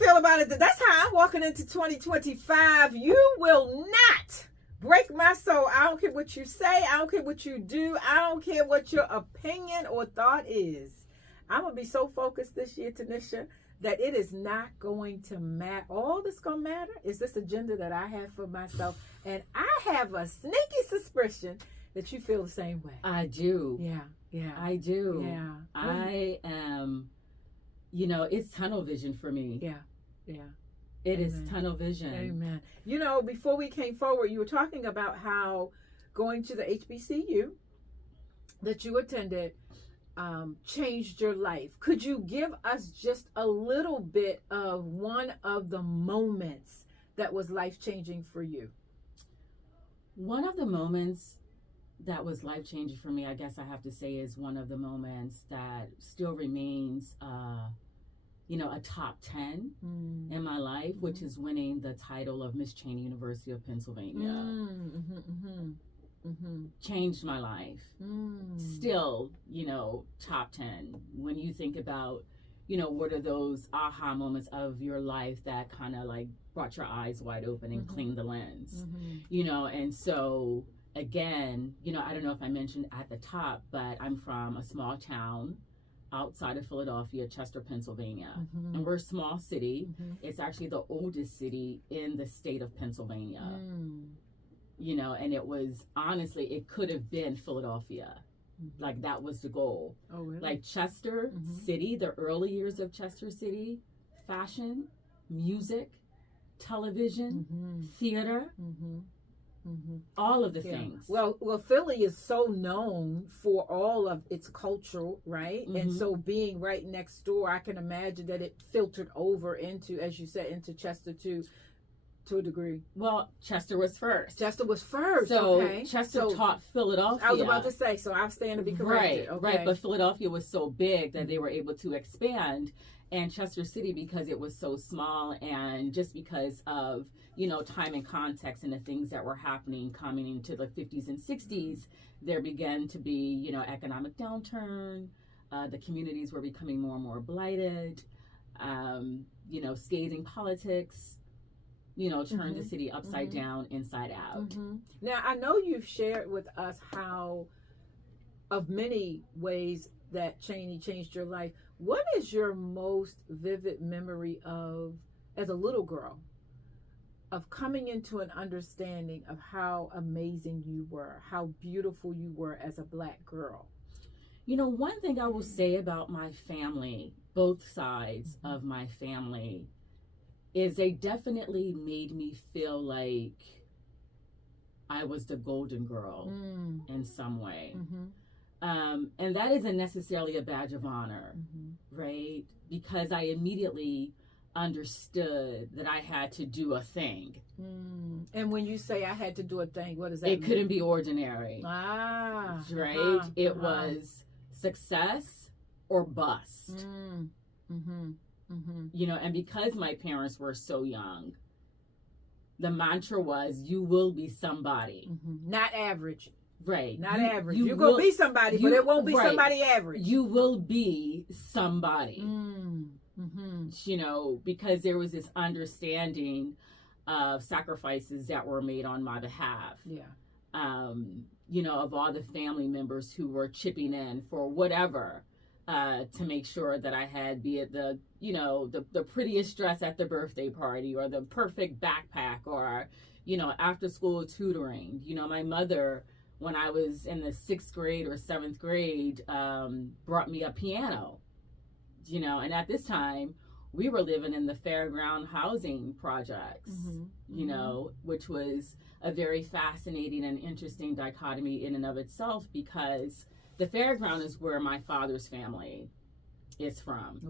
feel about it. That's how I'm walking into 2025. You will not break my soul. I don't care what you say. I don't care what you do. I don't care what your opinion or thought is. I'm going to be so focused this year, Tanisha, that it is not going to matter. All that's going to matter is this agenda that I have for myself. And I have a sneaky suspicion that you feel the same way. I do. Yeah. I do. Yeah. I am, it's tunnel vision for me. Yeah. It is tunnel vision. Amen. Before we came forward, you were talking about how going to the HBCU that you attended changed your life. Could you give us just a little bit of one of the moments that was life-changing for you? One of the moments that was life-changing for me, I guess I have to say, is one of the moments that still remains a top 10 in my life, which is winning the title of Miss Cheney University of Pennsylvania. Changed my life. Still, top 10. When you think about, what are those aha moments of your life that kind of like brought your eyes wide open and cleaned the lens, and so again, I don't know if I mentioned at the top, but I'm from a small town outside of Philadelphia, Chester, Pennsylvania. And we're a small city. It's actually the oldest city in the state of Pennsylvania. And it was, honestly, it could have been Philadelphia. Like, that was the goal. Oh, really? Like, Chester City, the early years of Chester City, fashion, music, television, theater, all of the things. Well, Philly is so known for all of its cultural, right? And so being right next door, I can imagine that it filtered over into, as you said, into Chester to a degree. Well, Chester was first. So Chester taught Philadelphia. I was about to say, so I stand to be corrected. Right. But Philadelphia was so big that they were able to expand. And Chester City, because it was so small, and just because of time and context and the things that were happening coming into the 50s and 60s, there began to be economic downturn. The communities were becoming more and more blighted. Scathing politics turned the city upside down, inside out. Now, I know you've shared with us how, of many ways that Cheney changed your life. What is your most vivid memory of, as a little girl, of coming into an understanding of how amazing you were, how beautiful you were as a Black girl? One thing I will say about my family, both sides of my family, is they definitely made me feel like I was the golden girl in some way. And that isn't necessarily a badge of honor, right? Because I immediately understood that I had to do a thing. And when you say I had to do a thing, what does that mean? It couldn't be ordinary. Right? It was success or bust. And because my parents were so young, the mantra was, you will be somebody. Not average. Right. Not average. You're going to be somebody, but it won't be somebody average. You will be somebody. Because there was this understanding of sacrifices that were made on my behalf. Of all the family members who were chipping in for whatever, to make sure that I had, be it the prettiest dress at the birthday party, or the perfect backpack, or, after school tutoring. My mother, when I was in the 6th grade or 7th grade, brought me a piano, and at this time we were living in the Fairground housing projects, which was a very fascinating and interesting dichotomy in and of itself, because the Fairground is where my father's family is from.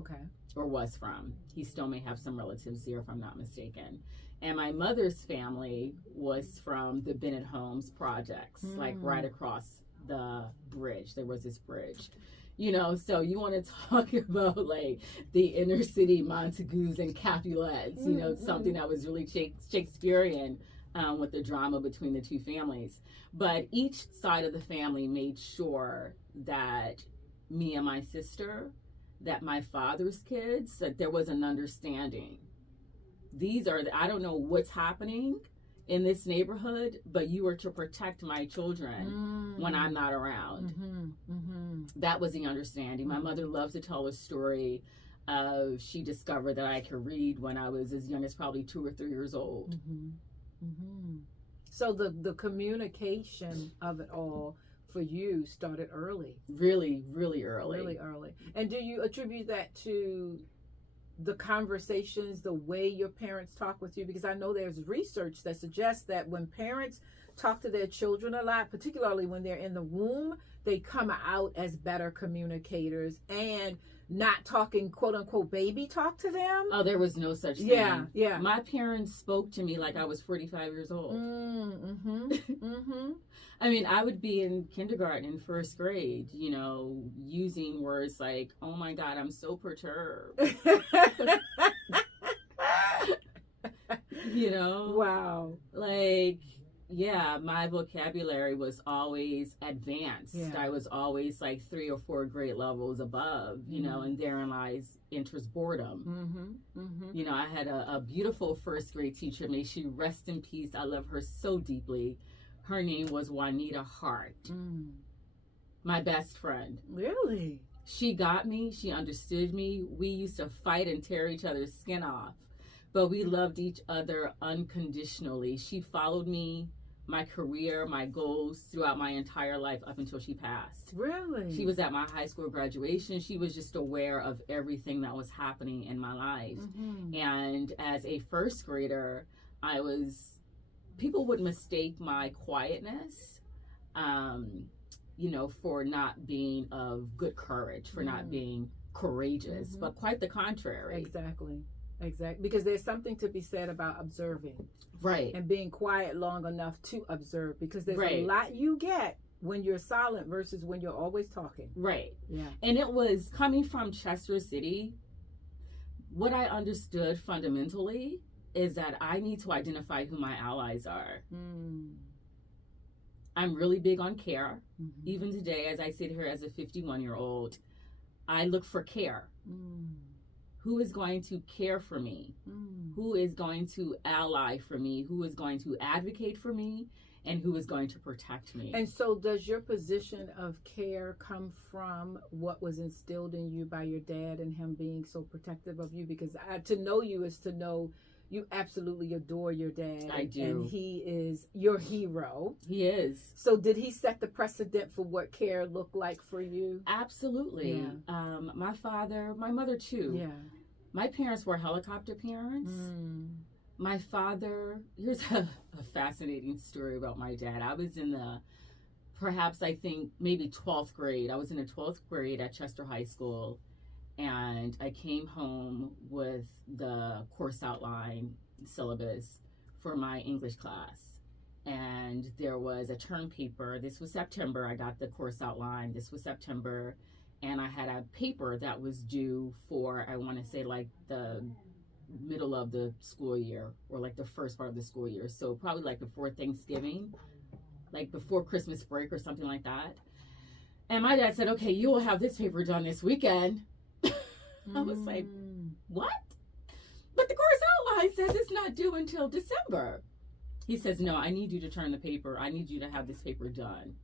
Or was from. He still may have some relatives there, if I'm not mistaken. And my mother's family was from the Bennett Homes projects, like right across the bridge. There was this bridge. So you want to talk about like the inner city Montagues and Capulets, something that was really Shakespearean with the drama between the two families. But each side of the family made sure that me and my sister, that my father's kids, that there was an understanding, I don't know what's happening in this neighborhood, but you are to protect my children when I'm not around. That was the understanding. My mother loves to tell a story of she discovered that I could read when I was as young as probably 2 or 3 years old. So the communication of it all for you started early. Really, really early. Really early. And do you attribute that to the conversations, the way your parents talk with you? Because I know there's research that suggests that when parents talk to their children a lot, particularly when they're in the womb, they come out as better communicators and not talking quote unquote baby talk to them. Oh, there was no such thing. Yeah. My parents spoke to me like I was 45 years old. I mean, I would be in kindergarten, first grade, you know, using words like, oh my God, I'm so perturbed. You know? Wow. Like, yeah, my vocabulary was always advanced. Yeah. I was always like 3 or 4 grade levels above, you know, and therein enters boredom. You know, I had a beautiful first grade teacher. May she rest in peace. I love her so deeply. Her name was Juanita Hart, my best friend. Really? She got me. She understood me. We used to fight and tear each other's skin off, but we loved each other unconditionally. She followed me, my career, my goals throughout my entire life up until she passed. Really? She was at my high school graduation. She was just aware of everything that was happening in my life. And as a first grader, people would mistake my quietness, you know, for not being of good courage, for not being courageous, but quite the contrary. Exactly. Because there's something to be said about observing. Right. And being quiet long enough to observe, because there's Right. a lot you get when you're silent versus when you're always talking. Right. Yeah. And it was coming from Chester City. What I understood fundamentally is that I need to identify who my allies are. I'm really big on care. Even today, as I sit here as a 51-year-old, I look for care. Who is going to care for me? Who is going to ally for me? Who is going to advocate for me? And who is going to protect me? And so does your position of care come from what was instilled in you by your dad and him being so protective of you? Because to know you is to know you absolutely adore your dad. I do. And he is your hero. He is. So did he set the precedent for what care looked like for you? Absolutely. Yeah. My father, my mother too. Yeah. My parents were helicopter parents. My father, here's a fascinating story about my dad. I was in perhaps I think maybe 12th grade. I was in the 12th grade at Chester High School. And I came home with the course outline syllabus for my English class. And there was a term paper. This was September. I got the course outline. This was September. And I had a paper that was due for, I want to say, like the middle of the school year or like the first part of the school year. So probably like before Thanksgiving, like before Christmas break or something like that. And my dad said, okay, you will have this paper done this weekend. I was like, what? But the course outline says it's not due until December. He says, no, I need you to turn the paper. I need you to have this paper done.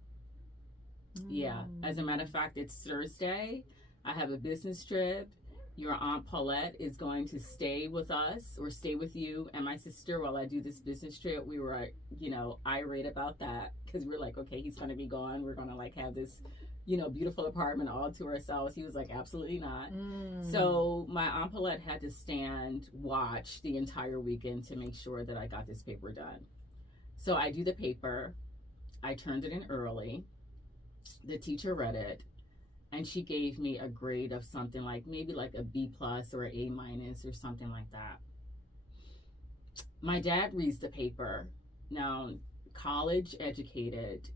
Yeah. As a matter of fact, it's Thursday. I have a business trip. Your Aunt Paulette is going to stay with us or stay with you and my sister while I do this business trip. We were, you know, irate about that because we're like, okay, he's going to be gone. We're going to like have this, you know, beautiful apartment all to ourselves. He was like, absolutely not. So my Aunt Paulette had to stand watch the entire weekend to make sure that I got this paper done. So I do the paper. I turned it in early. The teacher read it. And she gave me a grade of something like maybe like a B+ or an A- or something like that. My dad reads the paper. Now, college educated,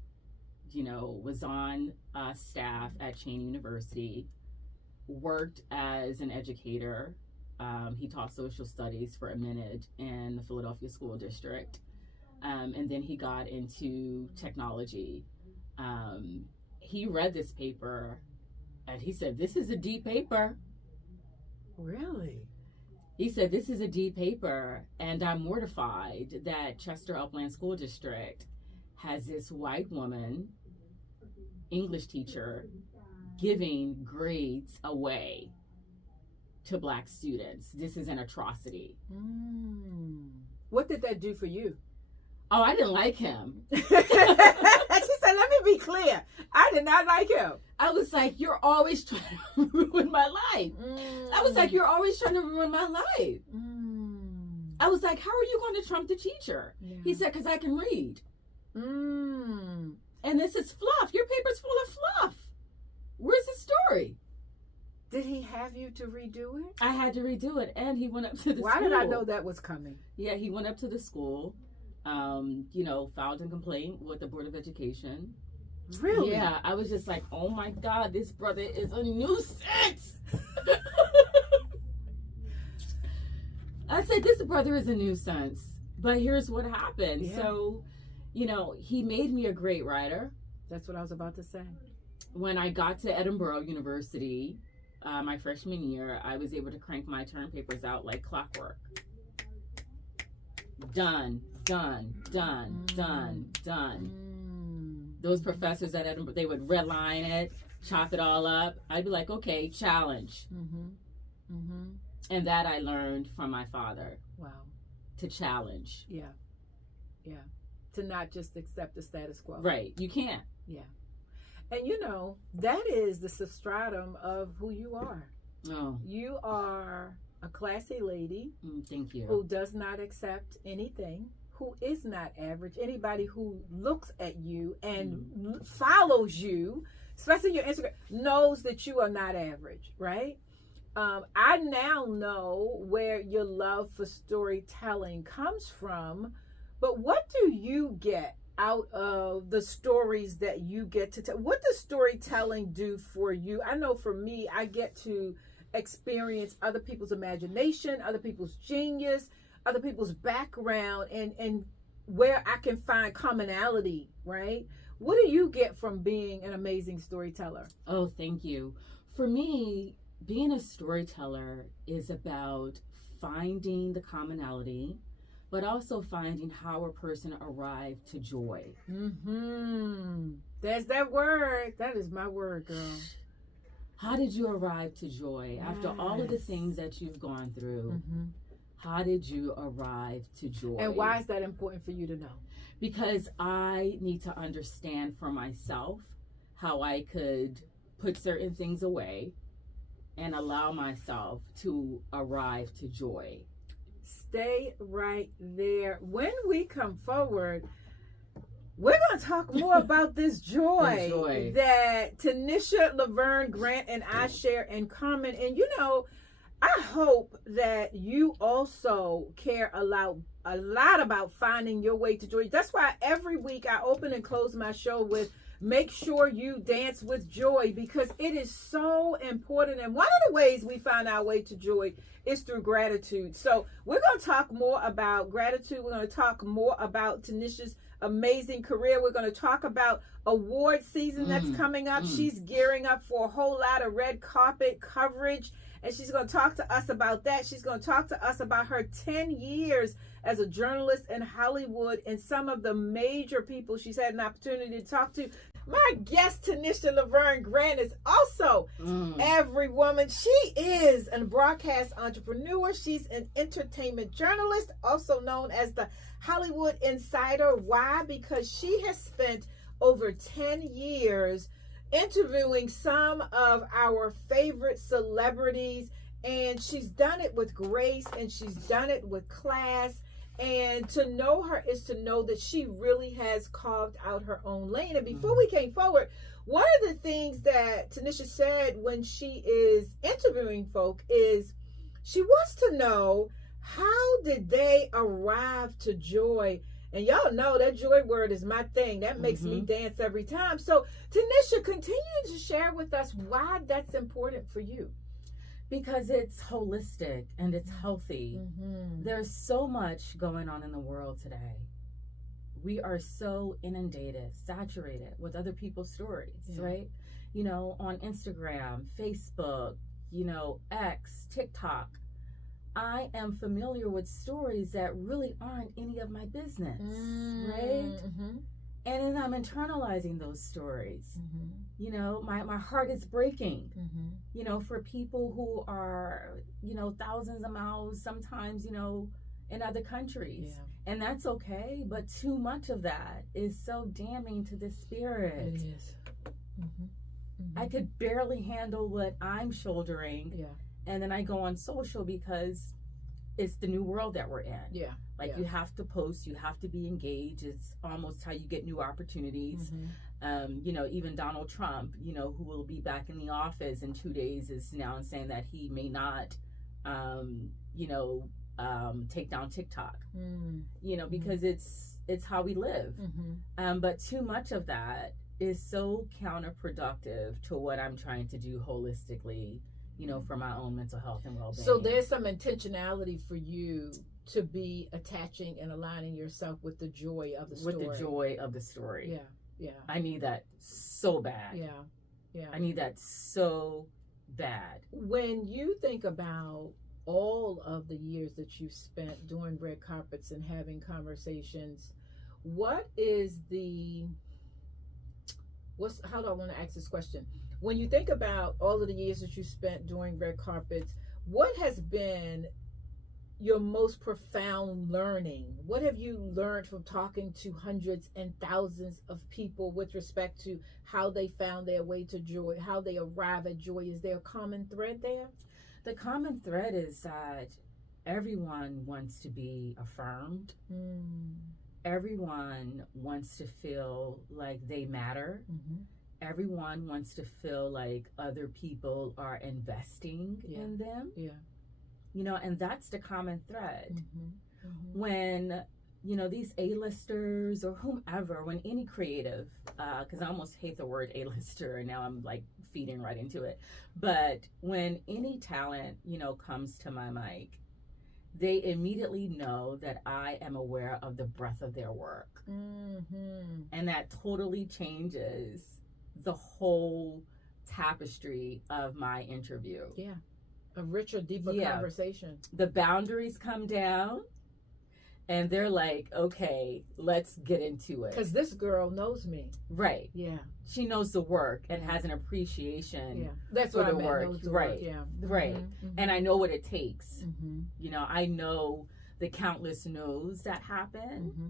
you know, was on staff at Cheyney University, worked as an educator. He taught social studies for a minute in the Philadelphia School District. And then he got into technology. He read this paper and he said, this is a D paper. Really? He said, "This is a D paper, and I'm mortified that Chester Upland School District has this white woman, English teacher, giving grades away to black students. This is an atrocity." What did that do for you? Oh, I didn't like him. She said, "Let me be clear. I did not like him." I was like, "You're always trying to ruin my life." I was like, "You're always trying to ruin my life." I was like, "How are you going to trump the teacher?" Yeah. He said, "Because I can read." Mm. And this is fluff. Your paper's full of fluff. Where's the story? Did he have you to redo it? I had to redo it, and he went up to the Why school. did I know that was coming? Yeah, he went up to the school, filed a complaint with the Board of Education. Really? Yeah, I was just like, "Oh my God, this brother is a nuisance." I said, "This brother is a nuisance." But here's what happened. Yeah. So, he made me a great writer. That's what I was about to say. When I got to Edinburgh University, my freshman year, I was able to crank my term papers out like clockwork. Done. Those professors at Edinburgh, they would redline it, chop it all up. I'd be like, "Okay, challenge." And that I learned from my father. Wow. To challenge. Yeah. To not just accept the status quo. Right. You can't. Yeah. And that is the substratum of who you are. Oh. You are a classy lady Thank you. who does not accept anything, who is not average. Anybody who looks at you and follows you, especially your Instagram, knows that you are not average, right? I now know where your love for storytelling comes from, but what do you get out of the stories that you get to tell? What does storytelling do for you? I know for me, I get to experience other people's imagination, other people's genius, other people's background, and where I can find commonality, right? What do you get from being an amazing storyteller? Oh, thank you. For me, being a storyteller is about finding the commonality, but also finding how a person arrived to joy. There's that word. That is my word, girl. How did you arrive to joy? After all of the things that you've gone through, how did you arrive to joy? And why is that important for you to know? Because I need to understand for myself how I could put certain things away and allow myself to arrive to joy. Stay right there. When we come forward, we're going to talk more about this joy that Tanisha Laverne Grant and I share in common. And I hope that you also care a lot about finding your way to joy. That's why every week I open and close my show with make sure you dance with joy, because it is so important. And one of the ways we find our way to joy is through gratitude. So we're going to talk more about gratitude. We're going to talk more about Tanisha's amazing career. We're going to talk about award season that's coming up. She's gearing up for a whole lot of red carpet coverage, and she's going to talk to us about that. She's going to talk to us about her 10 years as a journalist in Hollywood and some of the major people she's had an opportunity to talk to. My guest, Tanisha Laverne Grant, is also every woman. She is a broadcast entrepreneur. She's an entertainment journalist, also known as the Hollywood Insider. Why? Because she has spent over 10 years interviewing some of our favorite celebrities, and she's done it with grace and she's done it with class. And to know her is to know that she really has carved out her own lane. And before we came forward, one of the things that Tanisha said when she is interviewing folk is she wants to know, how did they arrive to joy? And y'all know that joy word is my thing. That makes me dance every time. So Tanisha, continue to share with us why that's important for you. Because it's holistic and it's healthy. There's so much going on in the world today. We are so inundated, saturated with other people's stories, right? On Instagram, Facebook, X, TikTok. I am familiar with stories that really aren't any of my business, right? Mm-hmm. And then I'm internalizing those stories. Mm-hmm. You know, my heart is breaking, Mm-hmm. you know, for people who are, you know, thousands of miles, sometimes, you know, in other countries. Yeah. And that's okay, but too much of that is so damning to the spirit. It is. Mm-hmm. Mm-hmm. I could barely handle what I'm shouldering. Yeah. And then I go on social because it's the new world that we're in. Yeah. Like, you have to post, you have to be engaged. It's almost how you get new opportunities. Mm-hmm. You know, even Donald Trump, you know, who will be back in the office in 2 days, is now saying that he may not, you know, take down TikTok. Mm-hmm. You know, because it's how we live. Mm-hmm. But too much of that is so counterproductive to what I'm trying to do holistically, you know, for my own mental health and well-being. So there's some intentionality for you to be attaching and aligning yourself with the joy of the story. With the joy of the story. Yeah, yeah. I need that so bad. Yeah, yeah. I need that so bad. When you think about all of the years that you've spent doing red carpets and having conversations, how do I want to ask this question? When you think about all of the years that you spent doing red carpets, what has been your most profound learning? What have you learned from talking to hundreds and thousands of people with respect to how they found their way to joy, how they arrive at joy? Is there a common thread there? The common thread is that everyone wants to be affirmed. Everyone wants to feel like they matter. Mm-hmm. Everyone wants to feel like other people are investing in them. Yeah. You know, and that's the common thread. Mm-hmm. Mm-hmm. When, you know, these A-listers or whomever, when any creative, because I almost hate the word A-lister, and now I'm like feeding right into it. But when any talent, you know, comes to my mic, they immediately know that I am aware of the breadth of their work. Mm-hmm. And that totally changes the whole tapestry of my interview. Yeah. A richer, deeper conversation. The boundaries come down and they're like, okay, let's get into it. Because this girl knows me. Right. Yeah. She knows the work and has an appreciation. Yeah. That's for what the I meant. work. Knows the Right. Work. Yeah. Right. Mm-hmm. And I know what it takes. Mm-hmm. You know, I know the countless no's that happen. Mm-hmm.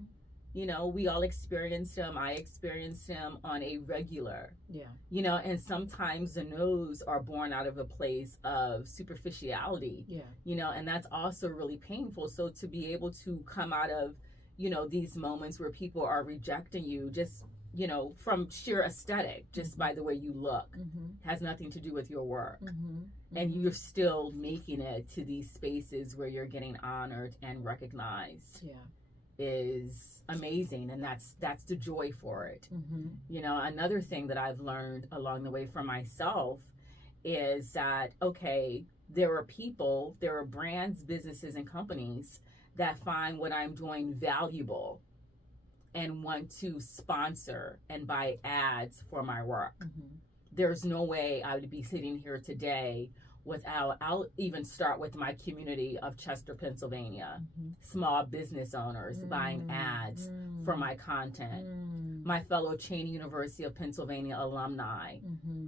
You know, we all experience them. I experienced them on a regular. Yeah. You know, and sometimes the no's are born out of a place of superficiality. Yeah. You know, and that's also really painful. So to be able to come out of, you know, these moments where people are rejecting you just, you know, from sheer aesthetic, just by the way you look, has nothing to do with your work. And you're still making it to these spaces where you're getting honored and recognized. Yeah. Is amazing, and that's the joy for it. You know, another thing that I've learned along the way for myself is that, okay, there are brands, businesses, and companies that find what I'm doing valuable and want to sponsor and buy ads for my work. There's no way I would be sitting here today without, I'll even start with my community of Chester, Pennsylvania, small business owners buying ads for my content, my fellow Cheney University of Pennsylvania alumni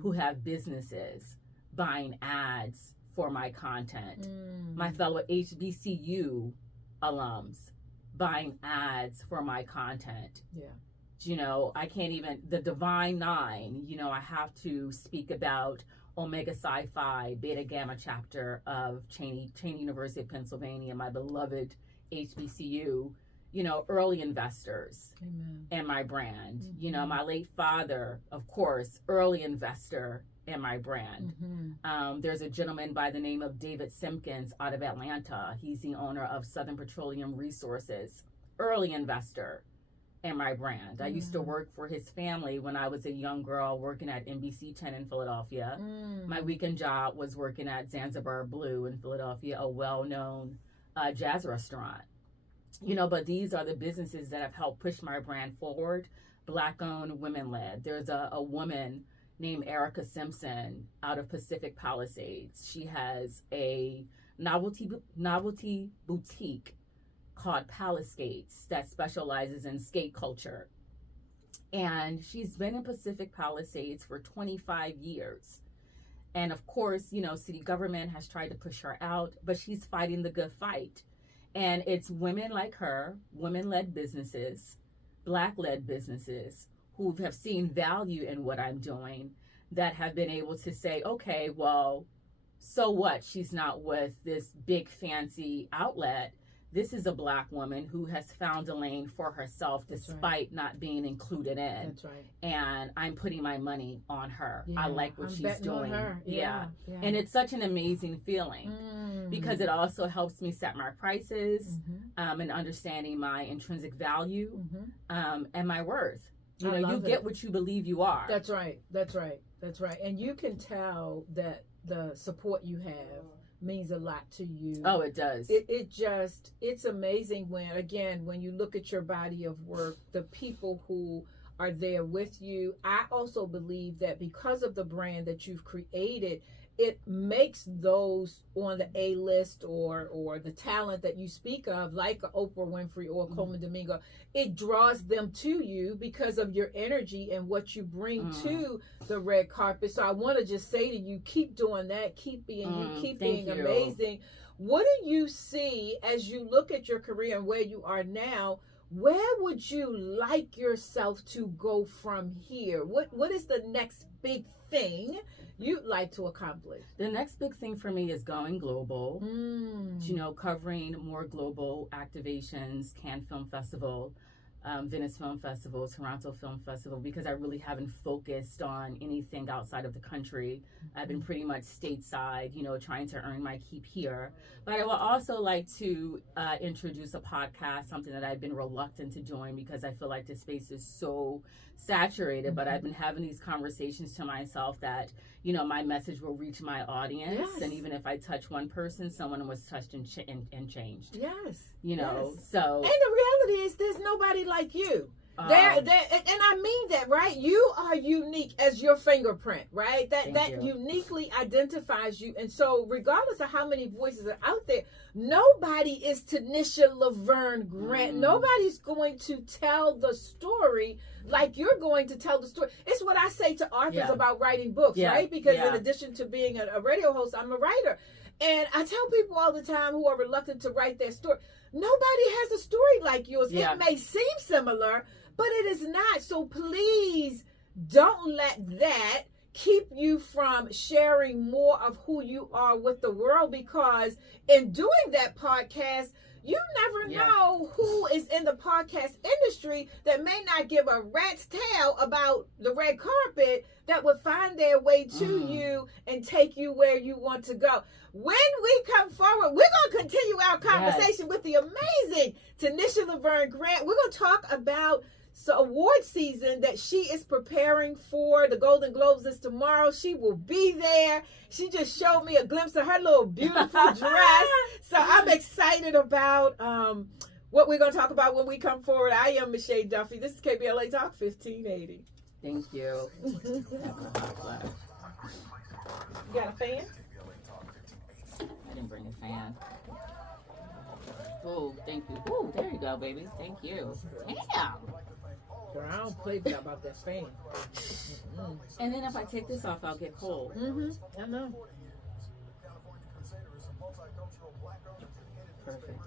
who have businesses buying ads for my content, my fellow HBCU alums buying ads for my content. Yeah. You know, I can't even, the Divine Nine, you know, I have to speak about Omega Psi Phi Beta Gamma chapter of Cheney University of Pennsylvania, my beloved HBCU, you know, early investors. Amen. In my brand. You know, my late father, of course, early investor in my brand. There's a gentleman by the name of David Simpkins out of Atlanta. He's the owner of Southern Petroleum Resources, early investor in my brand. I used to work for his family when I was a young girl working at NBC 10 in Philadelphia. My weekend job was working at Zanzibar Blue in Philadelphia, a well-known jazz restaurant. You know, but these are the businesses that have helped push my brand forward. Black-owned, women-led. There's a woman named Erica Simpson out of Pacific Palisades. She has a novelty boutique called Palace Skates that specializes in skate culture. And she's been in Pacific Palisades for 25 years. And of course, you know, city government has tried to push her out, but she's fighting the good fight. And it's women like her, women-led businesses, Black-led businesses who have seen value in what I'm doing that have been able to say, okay, well, so what? She's not with this big fancy outlet. This is a Black woman who has found a lane for herself despite not being included in. That's right. And I'm putting my money on her. Yeah, I like what I'm she's betting on doing. her. Yeah. And it's such an amazing feeling because it also helps me set my prices and understanding my intrinsic value and my worth. You know, you get what you believe you are. That's right. That's right. That's right. And you can tell that the support you have means a lot to you. Oh, it does. It's amazing when you look at your body of work, the people who are there with you. I also believe that because of the brand that you've created, it makes those on the A list or the talent that you speak of, like Oprah Winfrey or Coleman Domingo, it draws them to you because of your energy and what you bring to the red carpet. So I want to just say to you, keep doing that, keep being you, keep being amazing. What do you see as you look at your career and where you are now? Where would you like yourself to go from here? What is the next big thing you'd like to accomplish? The next big thing for me is going global. You know, covering more global activations, Cannes Film Festival, Venice Film Festival, Toronto Film Festival, because I really haven't focused on anything outside of the country. I've been pretty much stateside, you know, trying to earn my keep here. But I would also like to introduce a podcast, something that I've been reluctant to join because I feel like the space is so saturated, but I've been having these conversations to myself that, you know, my message will reach my audience. And even if I touch one person, someone was touched and changed. Yes. You know, so. And the reality is there's nobody like you. And I mean that, right? You are unique as your fingerprint, right? That uniquely identifies you. And so regardless of how many voices are out there, nobody is Tanisha Laverne Grant. Nobody's going to tell the story like you're going to tell the story. It's what I say to authors about writing books, right? Because in addition to being a radio host, I'm a writer. And I tell people all the time who are reluctant to write their story, nobody has a story like yours. It may seem similar, but it is not. So please don't let that keep you from sharing more of who you are with the world, because in doing that podcast, you never know who is in the podcast industry that may not give a rat's tail about the red carpet that would find their way to you and take you where you want to go. When we come forward, we're going to continue our conversation with the amazing Tanisha Laverne Grant. We're going to talk about award season that she is preparing for. The Golden Globes is tomorrow. She will be there. She just showed me a glimpse of her little beautiful dress. So I'm excited about what we're going to talk about when we come forward. I am Michelle Duffy. This is KBLA Talk 1580. Thank you. You got a fan? I didn't bring a fan. Oh, thank you. Oh, there you go, baby. Thank you. Damn. Girl, I don't play about that fan. And then if I take this off, I'll get cold. I know. Perfect.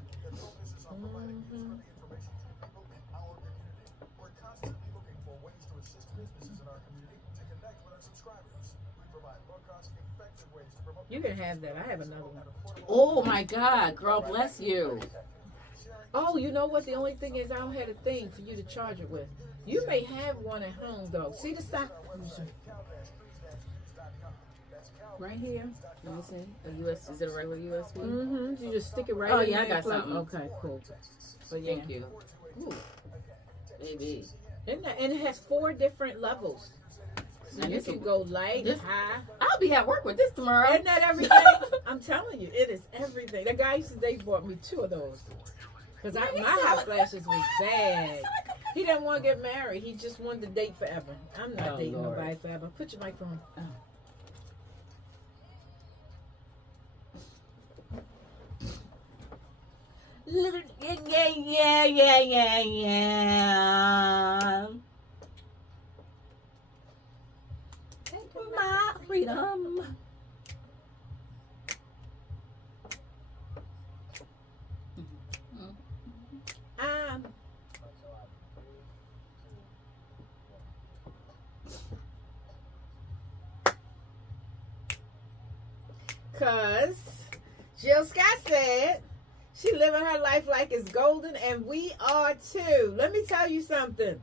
You can have that. I have another one. Oh my God, girl, bless you. Oh, you know what? The only thing is I don't have a thing for you to charge it with. You may have one at home though. See the side? Right here. Let me see. A US, is it a regular USB? You just stick it right in there. I got something. Okay, cool. But thank you. Ooh, baby. And it has 4 different levels. So you can go light, high. I'll be at work with this tomorrow. Isn't that everything? I'm telling you, it is everything. The guy used to date bought me 2 of those. Because my hot flashes was bad. He didn't want to get married. He just wanted to date forever. I'm not dating nobody forever. Put your microphone. yeah. Take my freedom. Cause Jill Scott said she living her life like it's golden, and we are too. Let me tell you something.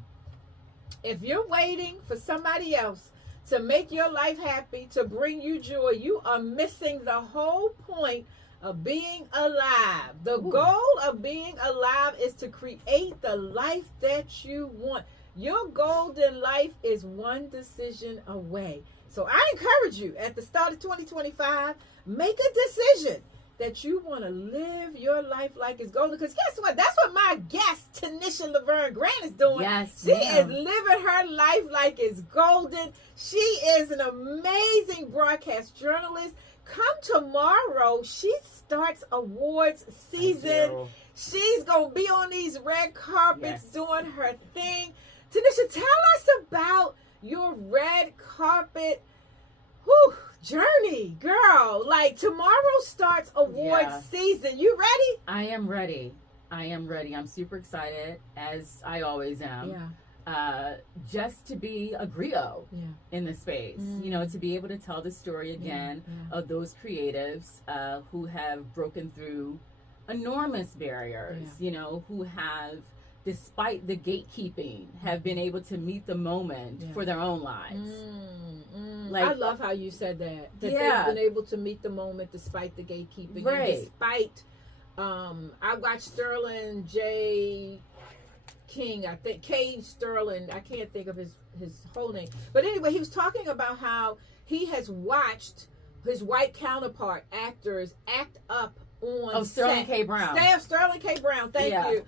If you're waiting for somebody else to make your life happy, to bring you joy, you are missing the whole point of being alive. The goal of being alive is to create the life that you want. Your golden life is one decision away. So I encourage you at the start of 2025, make a decision that you want to live your life like it's golden. Because guess what? That's what my guest, Tanisha Laverne Grant, is doing. Yes, she is living her life like it's golden. She is an amazing broadcast journalist. Come tomorrow, she starts awards season. She's going to be on these red carpets doing her thing. Tanisha, tell us about your red carpet journey, girl. Like, tomorrow starts award season. You ready? I am ready. I'm super excited, as I always am. Just to be a griot in the space, you know, to be able to tell the story again of those creatives who have broken through enormous barriers, you know, who have, despite the gatekeeping, have been able to meet the moment for their own lives. Like, I love how you said that they've been able to meet the moment despite the gatekeeping. Right. And despite, I watched Sterling J. King, I think, K. Sterling, I can't think of his whole name. But anyway, he was talking about how he has watched his white counterpart actors act up on Sterling set. K. Brown. Sterling K. Brown, thank you.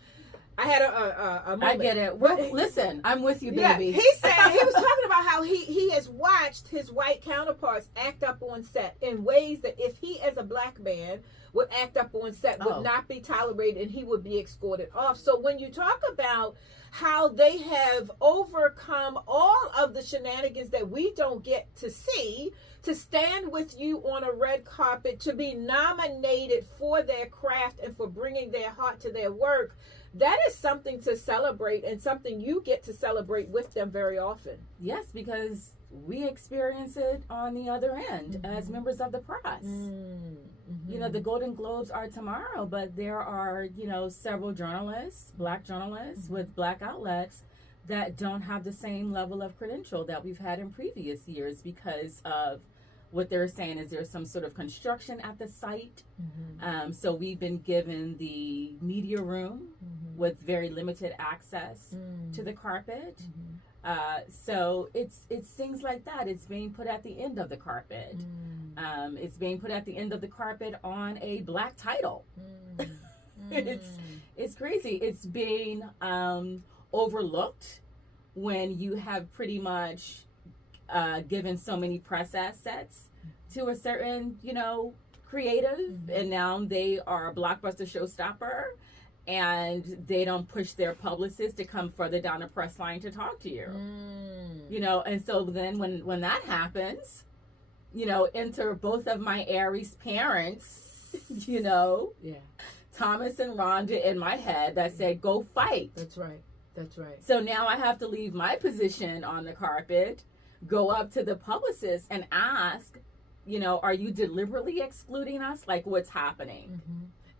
I had a moment. I get it. Well, listen, I'm with you, baby. He said, he was talking about how he has watched his white counterparts act up on set in ways that if he as a black man would act up on set would not be tolerated, and he would be escorted off. So when you talk about how they have overcome all of the shenanigans that we don't get to see, to stand with you on a red carpet, to be nominated for their craft and for bringing their heart to their work, that is something to celebrate, and something you get to celebrate with them very often. Yes, because we experience it on the other end as members of the press. You know, the Golden Globes are tomorrow, but there are, you know, several journalists, black journalists with black outlets that don't have the same level of credential that we've had in previous years because of what they're saying is there's some sort of construction at the site. So we've been given the media room with very limited access to the carpet. So it's things like that. It's being put at the end of the carpet. It's being put at the end of the carpet on a black title. It's crazy. It's being overlooked when you have pretty much given so many press assets to a certain, you know, creative, and now they are a blockbuster showstopper, and they don't push their publicist to come further down the press line to talk to you. You know, and so then when that happens, you know, enter both of my Aries parents, you know, Thomas and Rhonda in my head that said, go fight. That's right. So now I have to leave my position on the carpet, go up to the publicist and ask, you know, are you deliberately excluding us? Like, what's happening?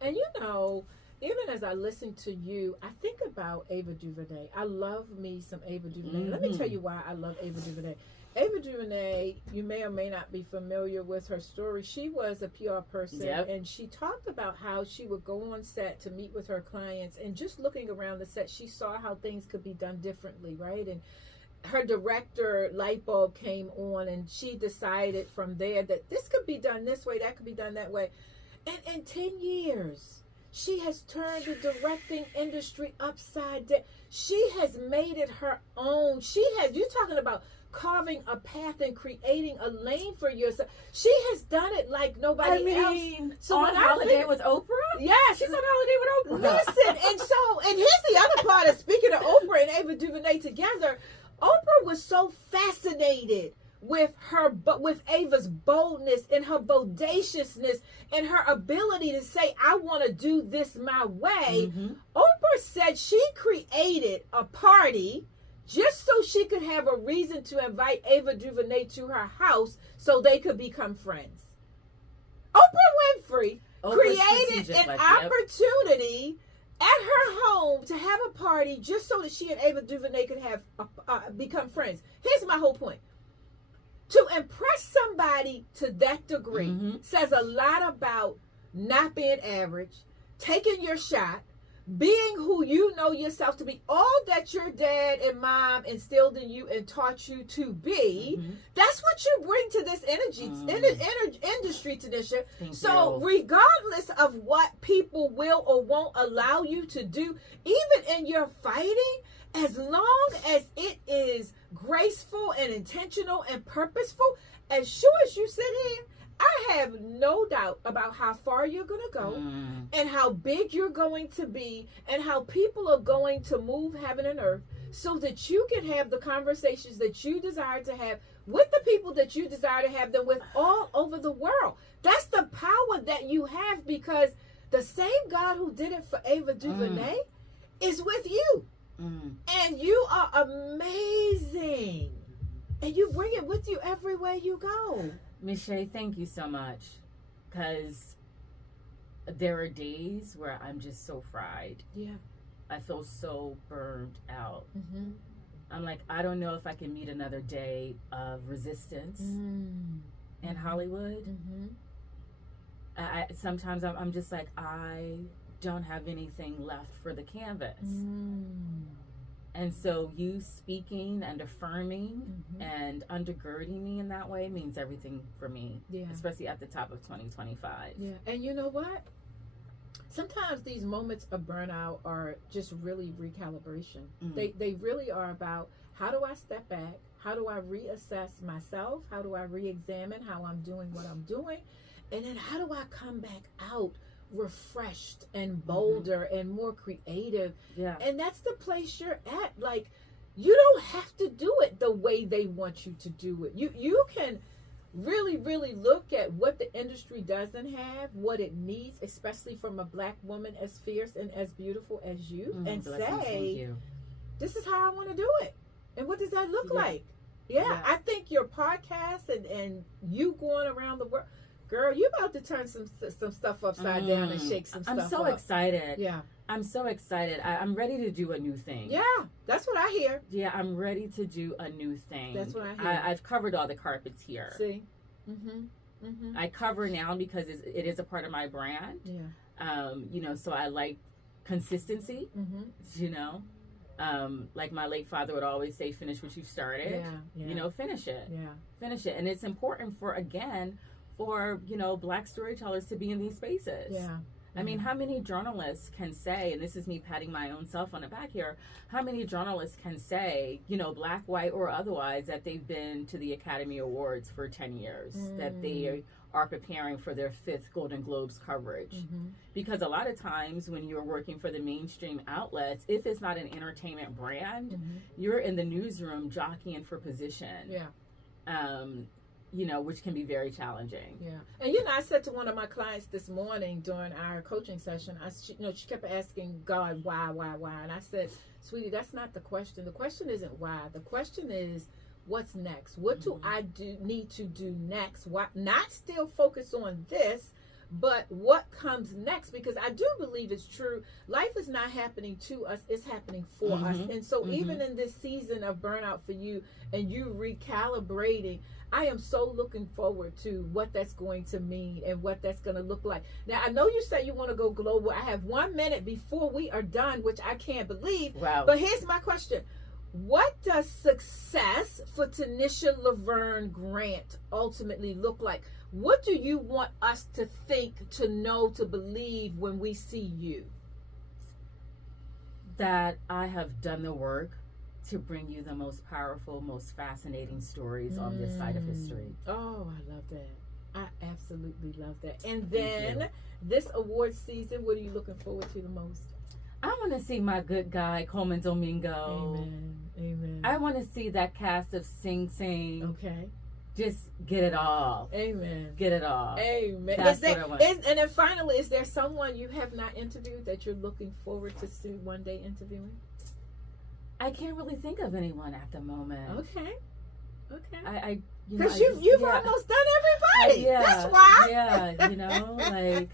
And you know, even as I listen to you, I think about Ava DuVernay. I love me some Ava DuVernay. Let me tell you why I love Ava DuVernay. Ava DuVernay, you may or may not be familiar with her story. She was a PR person, and she talked about how she would go on set to meet with her clients, and just looking around the set, she saw how things could be done differently, right? And her director light bulb came on, and she decided from there that this could be done this way, that could be done that way. And in 10 years, She has turned the directing industry upside down. She has made it her own. You're talking about carving a path and creating a lane for yourself. She has done it like nobody else. So on Holiday with Oprah? Yeah, She's on Holiday with Oprah. Listen, and here's the other part of speaking of Oprah and Ava DuVernay together. Oprah was so fascinated with Ava's boldness and her bodaciousness and her ability to say, I want to do this my way. Mm-hmm. Oprah said she created a party just so she could have a reason to invite Ava DuVernay to her house so they could become friends. Oprah Winfrey created an opportunity at her home to have a party just so that she and Ava DuVernay could have become friends. Here's my whole point. To impress somebody to that degree says a lot about not being average, taking your shot, being who you know yourself to be, all that your dad and mom instilled in you and taught you to be. That's what you bring to this industry, Tanisha. So regardless of what people will or won't allow you to do, even in your fighting, as long as it is graceful and intentional and purposeful, as sure as you sit here, I have no doubt about how far you're going to go and how big you're going to be and how people are going to move heaven and earth so that you can have the conversations that you desire to have with the people that you desire to have them with all over the world. That's the power that you have, because the same God who did it for Ava DuVernay is with you. And you are amazing. And you bring it with you everywhere you go. Miss Shay, thank you so much, because there are days where I'm just so fried. Yeah. I feel so burned out. I'm like, I don't know if I can meet another day of resistance in Hollywood. Sometimes I'm just like, I don't have anything left for the canvas. And so you speaking and affirming and undergirding me in that way means everything for me, especially at the top of 2025. Yeah, and you know what? Sometimes these moments of burnout are just really recalibration. They really are about, how do I step back? How do I reassess myself? How do I re-examine how I'm doing what I'm doing? And then how do I come back out refreshed and bolder and more creative? And that's the place you're at. Like, you don't have to do it the way they want you to do it. You can really look at what the industry doesn't have, what it needs, especially from a Black woman as fierce and as beautiful as you, and say, this is how I want to do it. And what does that look like? I think your podcast and you going around the world, girl, you about to turn some stuff upside down and shake some stuff up. I'm so excited. Yeah. I'm so excited. I'm ready to do a new thing. Yeah, that's what I hear. Yeah, I'm ready to do a new thing. That's what I hear. I've covered all the carpets here. See? I cover now because it is a part of my brand. Yeah. So I like consistency, like my late father would always say, finish what you started. Finish it. Finish it. And it's important for Black storytellers to be in these spaces. I mean, how many journalists can say, and this is me patting my own self on the back here, how many journalists can say, Black, white, or otherwise, that they've been to the Academy Awards for 10 years, that they are preparing for their 5th Golden Globes coverage? Because a lot of times when you're working for the mainstream outlets, if it's not an entertainment brand, you're in the newsroom jockeying for position. Which can be very challenging. Yeah. And I said to one of my clients this morning during our coaching session, she kept asking God, why? And I said, sweetie, that's not the question. The question isn't why. The question is, what's next? What do I need to do next? Why not still focus on this, but what comes next? Because I do believe it's true. Life is not happening to us, it's happening for us. And so even in this season of burnout for you and you recalibrating, I am so looking forward to what that's going to mean and what that's going to look like. Now, I know you say you want to go global. I have 1 minute before we are done, which I can't believe. Wow. But here's my question. What does success for Tanisha Laverne Grant ultimately look like? What do you want us to think, to know, to believe when we see you? That I have done the work to bring you the most powerful, most fascinating stories on this side of history. Oh, I love that. I absolutely love that. And then this award season, what are you looking forward to the most? I want to see my good guy, Coleman Domingo. Amen. Amen. I want to see that cast of Sing Sing. Okay. Just get it all. Amen. Get it all. Amen. That's what I want. And then finally, is there someone you have not interviewed that you're looking forward to see one day interviewing? I can't really think of anyone at the moment. Okay. Okay. I Because you've almost done everybody. That's why. Yeah, like,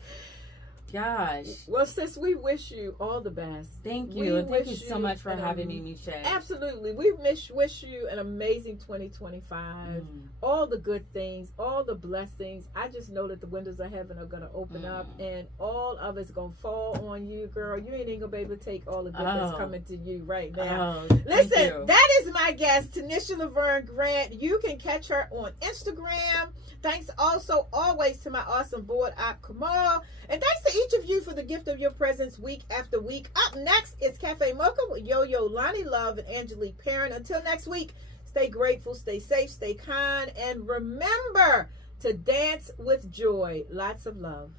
gosh. Well, sis, we wish you all the best. Thank you. And thank you so much for having me, Michelle. Absolutely. We wish you an amazing 2025. All the good things, all the blessings. I just know that the windows of heaven are going to open up and all of it's going to fall on you, girl. You ain't going to be able to take all the good that's coming to you right now. Listen, that is my guest, Tanisha Laverne Grant. You can catch her on Instagram. Thanks also always to my awesome board op Kamal. And thanks to each of you for the gift of your presence week after week. Up next is Cafe Mocha with Yo-Yo, Lonnie Love, and Angelique Perrin. Until next week, stay grateful, stay safe, stay kind, and remember to dance with joy. Lots of love.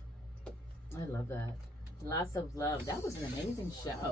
I love that. Lots of love. That was an amazing show.